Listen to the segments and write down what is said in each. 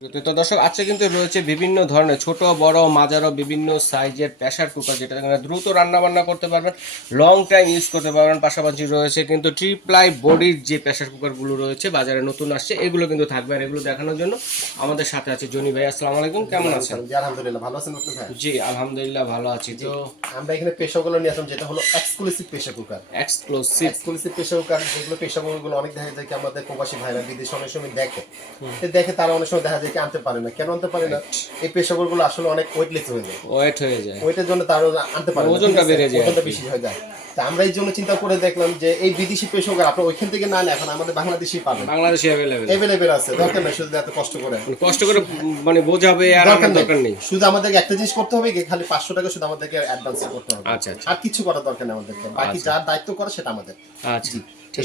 তো দর্শক আজকে কিন্তু রয়েছে বিভিন্ন ধরনের ছোট বড় মাঝারো বিভিন্ন সাইজের প্রেসার কুকার, যেটা দ্রুত রান্না বান্না করতে পারবেন, লং টাইম ইউজ করতে পারবেন। পাশাপাশি রয়েছে কিন্তু ট্রিপ্লাই বডির যে প্রেসার কুকারগুলো রয়েছে, বাজারে নতুন আসছে, এগুলো কিন্তু থাকবে। আর এগুলো দেখানোর জন্য আমাদের সাথে আছে জনি ভাই। আসসালামু আলাইকুম, কেমন আছেন? আলহামদুলিল্লাহ ভালো আছেন আপনি ভাই? জি আলহামদুলিল্লাহ ভালো আছি। তো আমরা এখানে প্রেসারগুলো নিয়ে আসলাম, যেটা হলো exclusive pressure cooker. Exclusive pressure cooker, যেগুলো প্রেসার কুকারগুলো অনেক দেখা যায় কি আমাদের প্রবাসী ভাইরা বিদেশে অনেক সময় দেখে তারা অনেক সময় দেখা যায় কি আনতে পারে না। কেন আনতে পারে না? এই প্রেসার কুকারগুলো আসলে অনেক ওয়েটলেস হয়ে যায়, ওয়েটের জন্য তারা আনতে পারে না, ওজনটা বেড়ে যায়, ওজনটা বেশি হয়ে যায়। তা আমরা এই জন্য চিন্তা করে দেখলাম যে এই বিদেশি প্রেসার কুকার আপনারা ওইখান থেকে না নেন, এখন আমাদের বাংলাদেশি পাবেন, বাংলাদেশে অ্যাভেলেবেল আছে। দরকার নেই শুধু এত কষ্ট করে মানে বোঝাবে, আর দরকার নেই। শুধু আমাদেরকে একটা জিনিস করতে হবে, খালি 500 টাকা শুধু আমাদেরকে অ্যাডভান্স করতে হবে। আচ্ছা, আর কিছু করার দরকার নেই আমাদেরকে, বাকি যার দায়িত্ব করে সেটা আমাদের। আচ্ছা,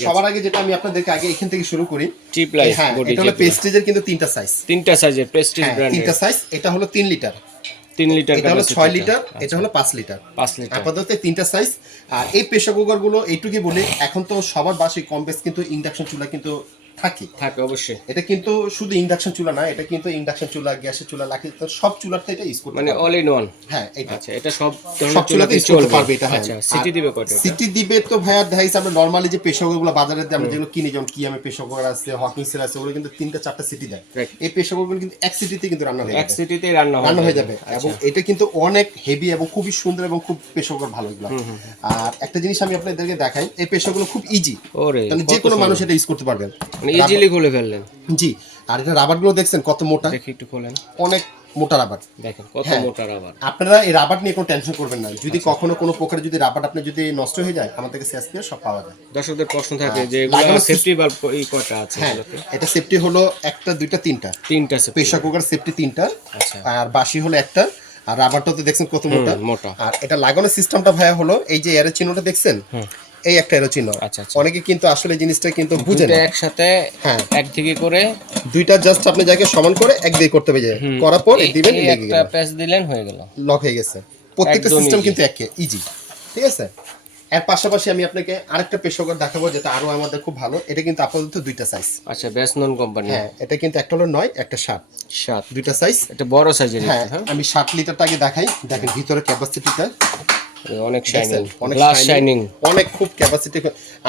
সবার আগে যেটা আমি আপনাদেরকে আগে এখান থেকে শুরু করি, ট্রিপ্লাই বডি, এটা হলো প্রেস্টিজের কিন্তু তিনটা সাইজের প্রেস্টিজ ব্র্যান্ড, তিনটা সাইজ। এটা হলো 3 লিটার, 3 লিটার, এটা হলো 6 লিটার, এটা হলো 5 লিটার। আপাতত তিনটা সাইজ। আর এই প্রেসার কুকার গুলো এইটুকুই বলি, এখন তো সবার বাসায় কম বেশ কিন্তু ইন্ডাকশন চুলা কিন্তু থাকে অবশ্যই। এটা কিন্তু শুধু ইন্ডাকশন চুলা না, এটা কিন্তু ইন্ডাকশন চুলা, গ্যাসের চুলা, লাকি সব চুলাতে এটা ইউজ করতে মানে অল ইন ওয়ান। হ্যাঁ, এটা আচ্ছা, এটা সব চুলাতে ইউজ করতে পারবে এটা। হ্যাঁ, আচ্ছা, সিটি দিবে কয়টা? সিটি দিবে তো ভাইয়া দেখাইছে আমরা নরমালি যে প্রেসার কুকারগুলো বাজারে আমরা যেগুলো কিনি, যেমন কি আমি প্রেসার কুকার আছে, হকিংসের আছে, ওগুলো কিন্তু 3টা 4টা সিটি দেয়। এই প্রেসার কুকারগুলো কিন্তু এক সিটিতে কিন্তু রান্না হয়ে যাবে, এক সিটিতেই রান্না হয়ে যাবে। এবং এটা কিন্তু অনেক হেভি এবং খুবই সুন্দর এবং খুব প্রেসার কুকার ভালো এগুলো। আর একটা জিনিস আমি আপনাদেরকে দেখাই, এই প্রেসার গুলো খুব ইজি, মানে যে কোনো মানুষ এটা ইউজ করতে পারবেন, মানে ইজিলি খুলে ফেললেন। জি। আর এটা রাবার গুলো দেখছেন কত মোটা, দেখি একটু খোলেন। অনেক মোটা রাবার, দেখেন কত মোটা রাবার। আপনারা এই রাবার নিয়ে কোনো টেনশন করবেন না। যদি কখনো কোনো প্রকারে যদি রাবার আপনি যদি নষ্ট হয়ে যায়, আমাদের কাছে এসপিআর সব পাওয়া যায়। দর্শকদের প্রশ্ন থাকে যে এগুলো সেফটি বাল্ব কয়টা আছে? হ্যাঁ, এটা সেফটি হলো একটা, দুইটা, তিনটা প্রেসার কুকার সেফটি 3টা। আচ্ছা। আর বাঁশি হলো একটা। আর রাবারটা তো দেখছেন কত মোটা। আর এটা লাগানোর সিস্টেমটা ভাইয়া হলো এই যে এর চিহ্নটা দেখছেন, এই একটা এরো চিহ্ন। অনেকে কিন্তু আসলে জিনিসটা কিন্তু বুঝে না, একসাথে এক দিকে করে দুইটা জাস্ট আপনি যাকে সমান করে এক দিকে করতে হবে, করার পর দিবেন, একটা প্রেস দিলেন, হয়ে গেল, লক হয়ে গেছে। প্রত্যেকটা সিস্টেম কিন্তু একই ইজি, ঠিক আছে। এর পাশাপাশি আমি আপনাকে আরেকটা প্রেসার কুকার দেখাবো, যেটা আরো আমাদের খুব ভালো। এটা কিন্তু আপাতত দুইটা সাইজ। আচ্ছা, বেস্ট নন কোম্পানি। হ্যাঁ, এটা কিন্তু একটা হলো 9, একটা 7, দুইটা সাইজ। এটা বড় সাইজের। হ্যাঁ, আমি 7 লিটারটা আগে দেখাই। দেখেন ভিতরে ক্যাপাসিটিটা অনেক শাইনিং, গ্লাস শাইনিং, অনেক খুব ক্যাপাসিটি।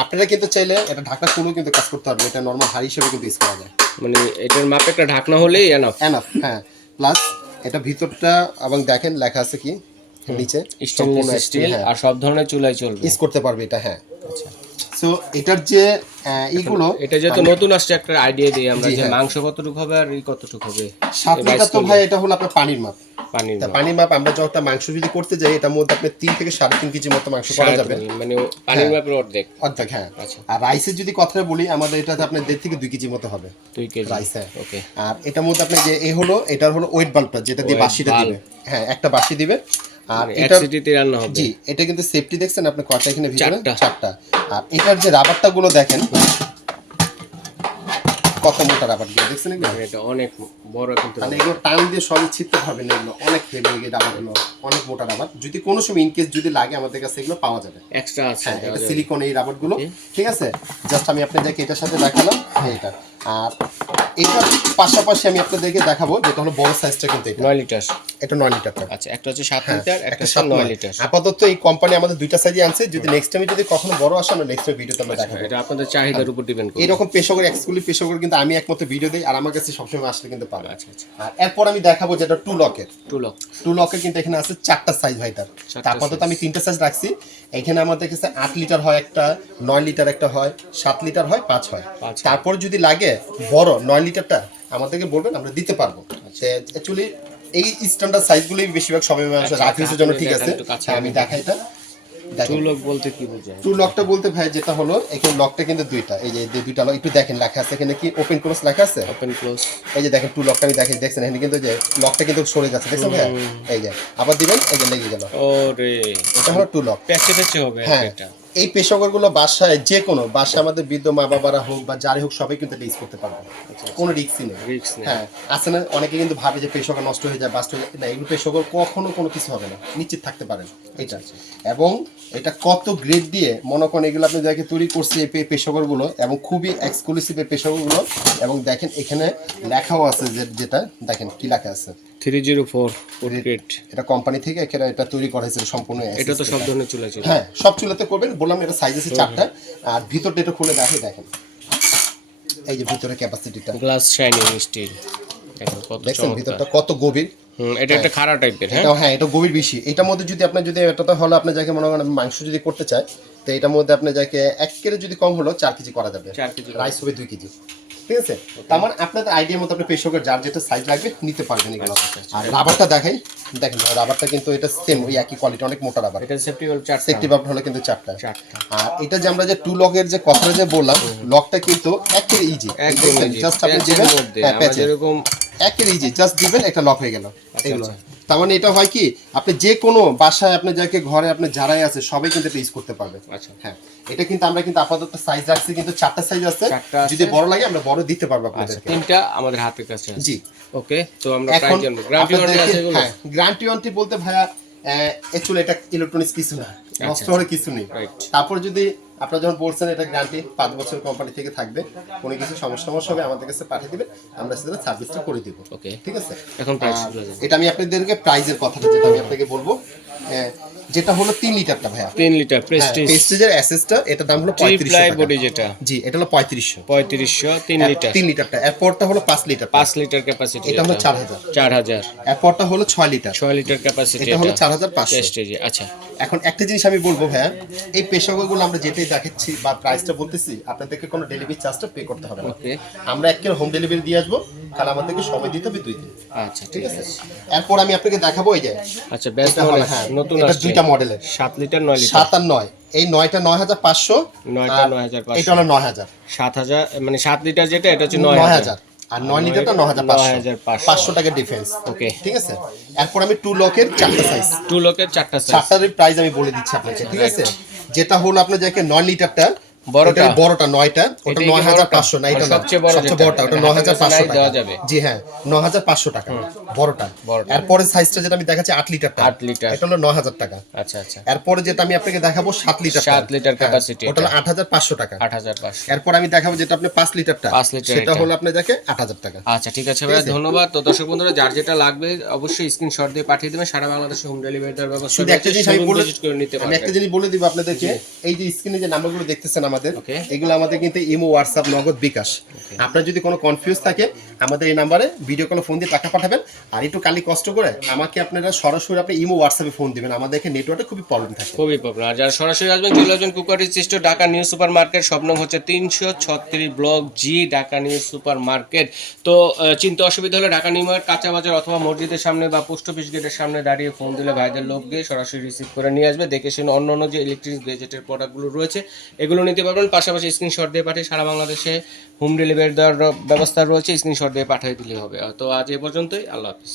আপনারা কিন্তু চাইলে এটা ঢাকনা খুলেও কিন্তু কাজ করতে পারবে, এটা নরমাল হাড়ি হিসেবে কিন্তু ইউজ করা যায়। মানে এটার মাপে একটা ঢাকনা হলেই এনাফ। হ্যাঁ, প্লাস এটা ভিতরটা এবং দেখেন লেখা আছে কি নিচে, স্টেনলেস স্টিল, আর সব ধরনের চুলায় চলবে, ইউজ করতে পারবে এটা। হ্যাঁ, আচ্ছা। সো এটার যে এইগুলো, এটা যেহেতু নতুন আসছে, একটা আইডিয়া দিই আমরা যে মাংস কতটুকু হবে আর কতটুকু হবে। 7 লিটার তো ভাই এটা হলো আপনার পানির মাপ। পানির মাপ আমরা যখন মাংস যদি করতে যাই, এটার মধ্যে আপনি 3 থেকে 3.5 কেজি মতো মাংস করা যাবে, মানে পানির মাপের অর্ধেক। হ্যাঁ। আর রাইসের যদি কথাটা বলি, আমাদের এটাতে আপনার 1.5 থেকে 2 কেজি মতো হবে, 2 কেজি রাইস। হ্যাঁ, ওকে। আর এটার মধ্যে আপনি যে এটার হলো ওয়েট বাল্বটা, যেটা দিয়ে বাঁশিটা দিবে। হ্যাঁ, একটা বাঁশি দিবে। আর এটা সিটিতে রান্না হবে। জি, এটা কিন্তু সেফটি দেখছেন আপনি কয়টা এখানে ভিতরে, 4টা। আর এটার যে রাবারটা গুলো দেখেন কত মোটা রাবার গুলো দেখছেন, এটা অনেক বড়, কিন্তু মানে এগুলো টান দিয়ে সবই ছিটতে হবে না, এগুলো অনেক হেভি রাবার গুলো, অনেক মোটা রাবার। যদি কোনো সময় ইনকেস যদি লাগে, আমাদের কাছে এগুলো পাওয়া যাবে, এক্সট্রা আছে। হ্যাঁ, এটা সিলিকন এই রাবার গুলো, ঠিক আছে। জাস্ট আমি আপনাদেরকে এটার সাথে দেখালাম এটা। আর এটার পাশাপাশি আমি আপনাদেরকে দেখাবো যেটা হলো বড় সাইজটা, কিন্তু এটা 9 লিটার। এটা 9 লিটারটা। আচ্ছা, একটা হচ্ছে 7 লিটার, একটা হচ্ছে 9 লিটার। আপাতত এই কোম্পানি আমাদের দুইটা সাইজই আনছে। যদি নেক্সট টাইমে যদি কখনো বড় আসে, আমরা নেক্সট ভিডিওতে আমরা দেখাবো। এটা আপনাদের চাহিদার উপর ডিপেন্ড করে। এরকম পেশাগত এক্সক্লুসিভ পেশাগত কিন্তু আমি একমাত্র ভিডিও দেই, আর আমার কাছে সবসময় আসলে কিন্তু পাবে। আচ্ছা। আর এরপর আমি দেখাবো যেটা টু লকের কিন্তু এখানে আছে 4টা সাইজ হয় তার। আপাতত আমি 3টা সাইজ রাখছি। এখানে আমাদের কাছে 8 লিটার হয় একটা, 9 লিটার একটা হয়, 7 লিটার হয়, 5 হয়। তারপর যদি লাগে বড় 9 লিটারটা আমাদেরকে বলবেন, আমরা দিতে পারবো। অ্যাকচুয়ালি এই স্ট্যান্ডার্ড সাইজগুলোই বেশিরভাগ সবাই রাখিসের জন্য, ঠিক আছে। আমি দেখাই এটা। টু লক বলতে কি বোঝায়? টু লকটা বলতে ভাই যেটা হলো, এখানে লকটা কিন্তু দুইটা, এই যে দুইটা লক একটু দেখেন লেখা আছে এখানে, কি ওপেন ক্লোজ লেখা আছে, ওপেন ক্লোজ। এই যে দেখেন টু লকটা আমি দেখছেন এখানে কিন্তু যে লকটা কিন্তু সরে যাচ্ছে, দেখছেন ভাই? এই যে আবার দিবেন, এই যে লেগে গেল। ওরে, এটা হলো টু লক। প্যাচে হবে। হ্যাঁ, এই প্রেসারগুলো বাসায় যে কোনো বাসায় আমাদের বৃদ্ধ মা বাবারা হোক বা যারাই হোক সবাই কিন্তু ইউজ করতে পারবে, কোনো রিস্কই নেই। হ্যাঁ, আছে না অনেকে কিন্তু ভাবে যে প্রেসার নষ্ট হয়ে যায়, বাস্ট হয়ে যায়, না এগুলো প্রেসার কখনো কোনো কিছু হবে না, নিশ্চিত থাকতে পারেন এটা। এবং এটা কত গ্রেড দিয়ে মনে করেন এগুলো আপনি যাকে তৈরি করছে এই প্রেসারগুলো, এবং খুবই এক্সক্লুসিভ এই প্রেসারগুলো। এবং দেখেন এখানে লেখাও আছে যেটা দেখেন কি লেখা আছে 304 গ্রেড, এটা কোম্পানি থেকে এটা তৈরি করা হয়েছে সম্পূর্ণ। এটা তো সব ধরনের চুলা ছিল। হ্যাঁ, সব চুলাতে করবেন বললাম, এটা সাইজ আছে 4টা। আর ভিতরটা এটা খুলে দেখেন এই যে ভিতরে ক্যাপাসিটিটা, গ্লাস শাইনিং স্টিল, দেখেন কত দেখেন চমৎকার। ভিতরটা কত গভীর। এটা একটা খাড়া টাইপের। হ্যাঁ, এটা গভীর বেশি। এটার মধ্যে যদি আপনার যদি এটাতে হলো আপনি যাকে মনে করেন মাংস যদি করতে চায়, তো এটার মধ্যে আপনি যাকে 1 কেজি যদি কম হলো 4 কেজি করা যাবে, 4 কেজি রাইস হবে 2 কেজি। ঠিক আছে, তার মানে আপনাদের আইডিয়া মতো আপনি প্রেসার যার যেটা সাইজ লাগবে নিতে পারবেন এগুলো। আর রাবারটা দেখেন রাবারটা কিন্তু এটা সেম ওই একই কোয়ালিটি, অনেক মোটা রাবার। এটা সেফটি ভালভ 4টা, সেফটি ভালভ হলো কিন্তু 4টা। আর এটা যে আমরা যে টু লকের যে কথাটা যে বললাম, লকটা কিন্তু একের ইজি, একদম ইজি, জাস্ট আপনি দিবেন, আমরা যেরকম একের ইজি জাস্ট দিবেন, একটা লক হয়ে গেল। এগুলো তার মানে এটা হয় কি আপনি যে কোনো বাসায় আপনি যাকে ঘরে আপনি যারাই আছে সবাই কিন্তু এটা ইউজ করতে পারবে। আচ্ছা, হ্যাঁ, এটা কিন্তু আমরা কিন্তু আপাতত সাইজ রাখছি কিন্তু 4টা সাইজ আছে, যদি বড় লাগে আমরা বড় দিতে পারবো আপনাদেরকে। 3টা আমাদের হাতের কাছে আছে। জি, ওকে, তো আমরা প্রাইস জানবো। গ্যারান্টি ওয়ারেন্টি আছে এগুলো? হ্যাঁ, গ্যারান্টি ওয়ারেন্টি বলতে ভাইয়া অ্যাকচুয়ালি এটা ইলেকট্রনিক্স কিছু না, নষ্ট হলে কিছু নেই। তারপর যদি আপনারা যখন বলছেন এটা গ্যারান্টি 5 বছর কোম্পানি থেকে থাকবে, কোনো কিছু সমস্যা হবে আমাদের কাছে পাঠিয়ে দিবেন, আমরা সেটা সার্ভিসটা করে দিব। ওকে, ঠিক আছে। এখন প্রাইস এটা আমি আপনাদেরকে প্রাইজের কথাটা যেটা আমি আপনাকে বলবো, যেটা হলো 3 লিটারটা ভাইয়া, 3 লিটার প্রেস্টিজের এসএসটা, এটা দাম হলো 3500 টাকা বডি যেটা। জি, এটা হলো 3500 3 লিটার। 3 লিটারটা। এরপরটা হলো 5 লিটার, 5 লিটার ক্যাপাসিটি, এটা হলো 4000। এরপরটা হলো 6 লিটার, 6 লিটার ক্যাপাসিটি, এটা হলো 4500 প্রেস্টিজ। আচ্ছা, এখন একটা জিনিস আমি বলবো ভাইয়া, এই পেশাগুলো আমরা যেটাই দেখাচ্ছি বা প্রাইসটা বলতেছি, আপনাদেরকে কোনো ডেলিভারি চার্জটা পে করতে হবে না। ওকে, আমরা এক হোম ডেলিভারি দিয়ে আসবো, তাহলে আমাদেরকে সময় দিতে হবে 2 দিন। আচ্ছা, ঠিক আছে। এরপর আমি আপনাকে দেখাবো এই যে আচ্ছা, বেস্ট মডেল, নতুন এটা আসছে, 2টা মডেলের 7 লিটার 9 লিটার। 7 আর 9, এই 9টা 9500, 9টা 9500, এটা হলো 9000। 7000 মানে 7 লিটার যেটা, এটা হচ্ছে 9000, আর 9 লিটারটা 9500 টাকা ডিফারেন্স। ওকে, ঠিক আছে। এরপর আমি 2 লকের 4টা সাইজ, 2 লকের 4টা সাইজ, 4টার প্রাইস আমি বলে দিচ্ছি আপনাকে। ঠিক আছে, যেটা হলো আপনার যাকে 9 লিটারটা বড়টা 9টা, ওটা 9500 না, এটা সবচেয়ে বড়টা, ওটা 9500 টাকা যাবে। জি হ্যাঁ, 9500 টাকা বড়টা। এরপরে সাইজটা যেটা আমি দেখাচ্ছি 8 লিটারটা, 8 লিটার, এটা হলো 9000 টাকা। আচ্ছা আচ্ছা। এরপরে যেটা আমি আপনাকে দেখাবো 7 লিটার, 7 লিটার ক্যাপাসিটি, ওটা হলো 8500 টাকা। 8500। এরপর আমি দেখাবো যেটা আপনি 5 লিটারটা, 5 লিটার, সেটা হলো আপনি দেখে 8000 টাকা। আচ্ছা, ঠিক আছে ভাই, ধন্যবাদ। তো দর্শক বন্ধুরা, যার যেটা লাগবে অবশ্যই স্ক্রিনশট দিয়ে পাঠিয়ে দেবেন, সারা বাংলাদেশে হোম ডেলিভারি দেওয়ার ব্যবস্থা শুধু একটা জিনিস আমি আছে। একটা জিনিস বলে দিব আপনাদেরকে, এই যে স্ক্রিনে যে নাম্বারগুলো দেখতেছেন আমাদের, এগুলো আমাদের কিন্তু ইমো, হোয়াটসঅ্যাপ, নগদ, বিকাশ। আপনার যদি কোনো কনফিউজ থাকে আমাদের এই নাম্বারে ভিডিও কলে ফোন দিয়ে টাকা পাঠাবেন। আর একটু কালি কষ্ট করে আমাকে আপনারা সরাসরি আপনি ইমো, হোয়াটসঅ্যাপে ফোন দিবেন, আমাদের এখানে নেটওয়ার্কে খুবই প্রবলেম থাকে, খুবই প্রবলেম। আর যারা সরাসরি আসবেন চলে আসবেন cookery store, Dhaka new super market, সব নং হচ্ছে 336 ব্লক জি, ঢাকা নিউ সুপার মার্কেট। তো চিন্তা অসুবিধা হলে ঢাকা নিউ মার্কেট কাঁচা বাজার অথবা মসজিদের সামনে বা পোস্ট অফিস গেটের সামনে দাঁড়িয়ে ফোন দিলে ভাইদের লোক গিয়ে সরাসরি রিসিভ করে নিয়ে আসবে। দেখে শুনে অন্য যে ইলেকট্রিক গ্যাজেটের প্রোডাক্টগুলো রয়েছে এগুলো নিতে পারবেন। পাশাপাশি স্ক্রিনশট দিয়ে পাঠিয়ে সারা বাংলাদেশে হোম ডেলিভারি দেওয়ার ব্যবস্থা রয়েছে, স্ক্রিনশট দিয়ে পাঠিয়ে দিলে হবে। তো আজ এ পর্যন্তই, আল্লাহ হাফিজ।